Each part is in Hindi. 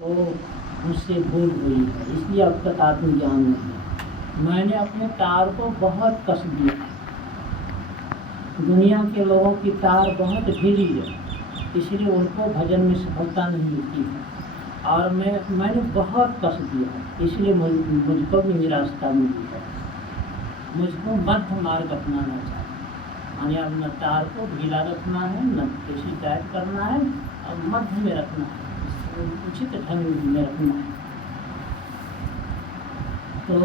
तो मुझसे भूल हुई है, इसलिए अब तक आत्मज्ञान नहीं है। मैंने अपने तार को बहुत कस दिया है। दुनिया के लोगों की तार बहुत ढीली है, इसलिए उनको भजन में सफलता नहीं मिलती है। और मैंने बहुत कस दिया है, इसलिए मुझको भी निराशा मिली है। मुझको मध्य मार्ग अपनाना चाहिए, यानी अब न तार को ढीला रखना है, न किसी टाइट करना है, और मध्य में रखना है, उचित ढंग में रखना है। तो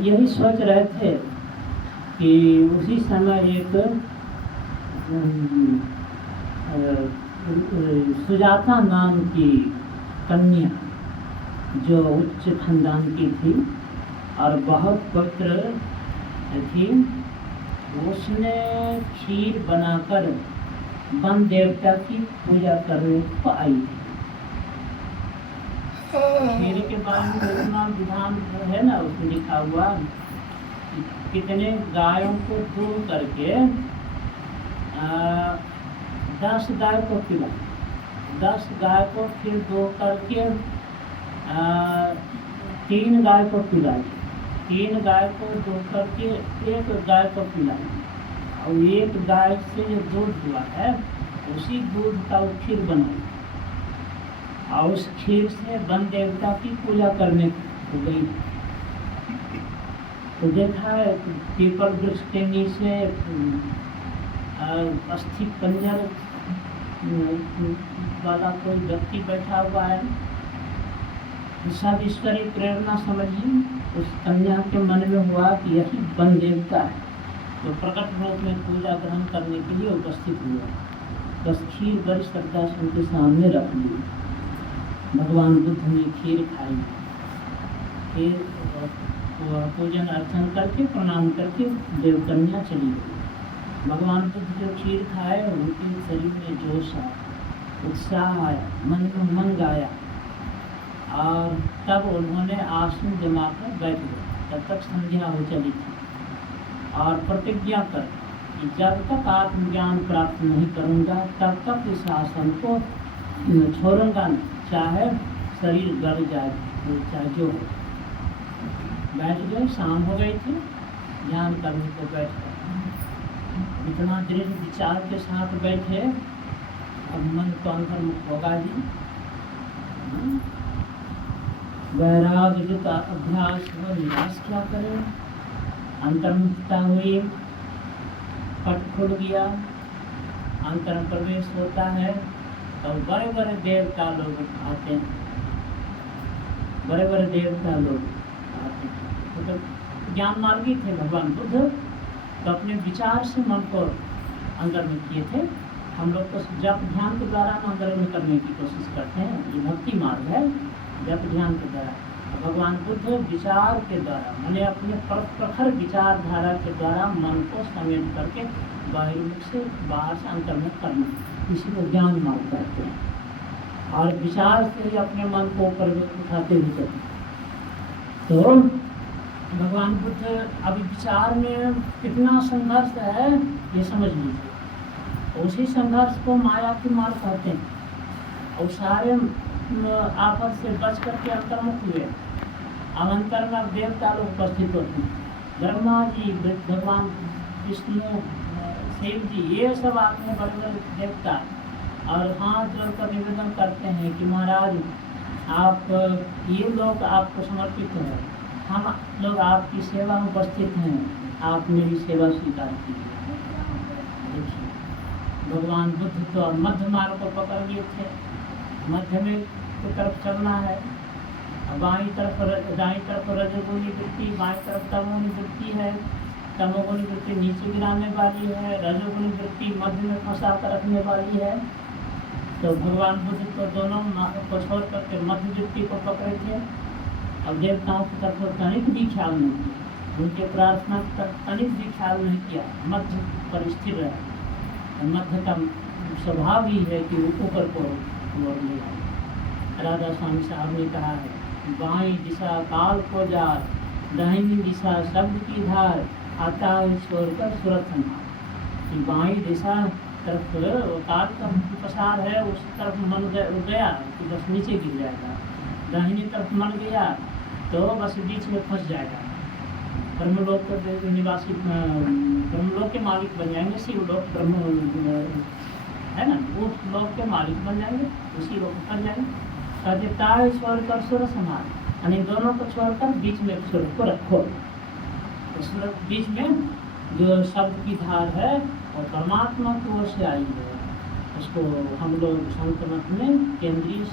यही सोच रहे थे कि उसी समय एक सुजाता नाम की कन्या जो उच्च खानदान की थी और बहुत पवित्र थी, उसने खीर बनाकर वन देवता की पूजा करने को आई थी। खीर के बारे में इतना विधान है ना, उसमें लिखा हुआ कितने गायों को दूध करके 10 गाय को पिला, 10 गाय को फिर दो करके 3 गाय को पिलाई, 3 गाय को दो करके 1 गाय को पिलाई, और 1 गाय से जो दूध हुआ है उसी दूध का वो खीर बनाई, और उस खीर से वन देवता की पूजा करने हो गई। तो देखा है पीपल वृक्ष के नीचे अस्थि पंजर वाला कोई व्यक्ति बैठा हुआ है। सब ईश्वरीय प्रेरणा समझिए उस कन्या के मन में हुआ कि यही वन देवता है, तो प्रकट रूप में पूजा ग्रहण करने के लिए उपस्थित हुआ। बस खीर बड़ी श्रद्धा से उनके सामने रख ली। भगवान बुद्ध ने खीर खाई, फिर पूजन अर्चन करके प्रणाम करके देवकन्या चली गई। भगवान बुद्ध जो खीर खाए उनके शरीर में जोश आया, उत्साह आया, मन में उमंग आया, और तब उन्होंने आसन जमाकर बैठ गए। तब तक संध्या हो चली थी, और प्रतिज्ञा कर कि जब तक आत्मज्ञान प्राप्त नहीं करूँगा तब तक इस आसन को छोड़ूंगा नहीं, चाहे शरीर गल जाए, चाहे जो हो। बैठ गए, शाम हो गई थी, ध्यान करने को बैठ गए। इतना दृढ़ विचार के साथ बैठे, अब मन तो अंतर्मुख होगा ही। वैराग्य का अभ्यास हो, निराश क्या करें। अंतर्मुखता हुई, पट खुल गया, अंतर प्रवेश होता है, और बड़े बड़े देवता लोग आते हैं, बड़े बड़े देवता लोग आते हैं। तो ज्ञान मार्गी थे भगवान बुद्ध, तो अपने विचार से मन को अंदर में किए थे। हम लोग तो जप ध्यान के द्वारा अंदर में करने की कोशिश करते हैं, ये भक्ति मार्ग है, जप ध्यान के द्वारा। भगवान बुद्ध विचार के द्वारा, मैंने अपने प्रखर विचारधारा के द्वारा मन को समेट करके बाहर से बाहर से अंतर में करना, इसी को ज्ञान मार्ग कहते हैं। और विचार से ही अपने मन को ऊपर उठाते हुए चलते। तो भगवान बुद्ध अभी विचार में कितना संघर्ष है ये समझ लीजिए। उसी संघर्ष को माया की मार कहते हैं, और सारे आपस से बच करके अंतर्मुख हुए। अब अंतर में देवता लोग उपस्थित होते हैं, ब्रह्मा जी, भगवान विष्णु, शिव जी, ये सब आपने बड़े बड़े देवता, और हाथ जोड़कर निवेदन करते हैं कि महाराज आप, ये लोग आपको समर्पित हैं, हम लोग आपकी सेवा में उपस्थित हैं, आप मेरी सेवा स्वीकार कीजिए। देखिए भगवान बुद्ध तो मध्य मार्ग को पकड़ लिए थे, मध्य में की तरफ चलना है। दाई तरफ रजोगुणी वृत्ति, बाई तरफ तमोगुणी वृत्ति है, तमोगुणी वृत्ति नीचे गिराने वाली है, रजोगुणी वृत्ति मध्य में फंसा कर रखने वाली है। तो भगवान बुद्ध तो दोनों को छोड़ करके मध्य वृत्ति को पकड़े थे। अब देवताओं की तरफ तनिक भी ख्याल नहीं किया, उनके प्रार्थना की तरफ तनिक भी ख्याल नहीं किया, मध्य पर स्थिर रहे। मध्य का स्वभाव ही है कि ऊपर को ओर ले आए। राधा स्वामी साहब ने कहा है, बाईं दिशा काल को जार, दाहिनी दिशा शब्द की धार, आता है छोड़कर सुरत संहार। कि बाईं दिशा तरफ काल का पसार है उस तरफ मन गया कि बस नीचे गिर जाएगा, दाहिनी तरफ मन गया तो बस बीच में फंस जाएगा। ब्रह्मलोक के निवासी ब्रह्मलोक के मालिक बन जाएंगे, शिवलोक ब्रह्म है ना, उस लोक के मालिक बन जाएंगे, उसी लोक पर जाएंगे। कहते ताय स्वर्ग और स्वर समान, यानी दोनों को छोड़कर बीच में स्वर्ग को रखो। स्वर्ग बीच में जो शब्द की धार है और परमात्मा की ओर से आई है, उसको हम लोग संत मत में केंद्रीय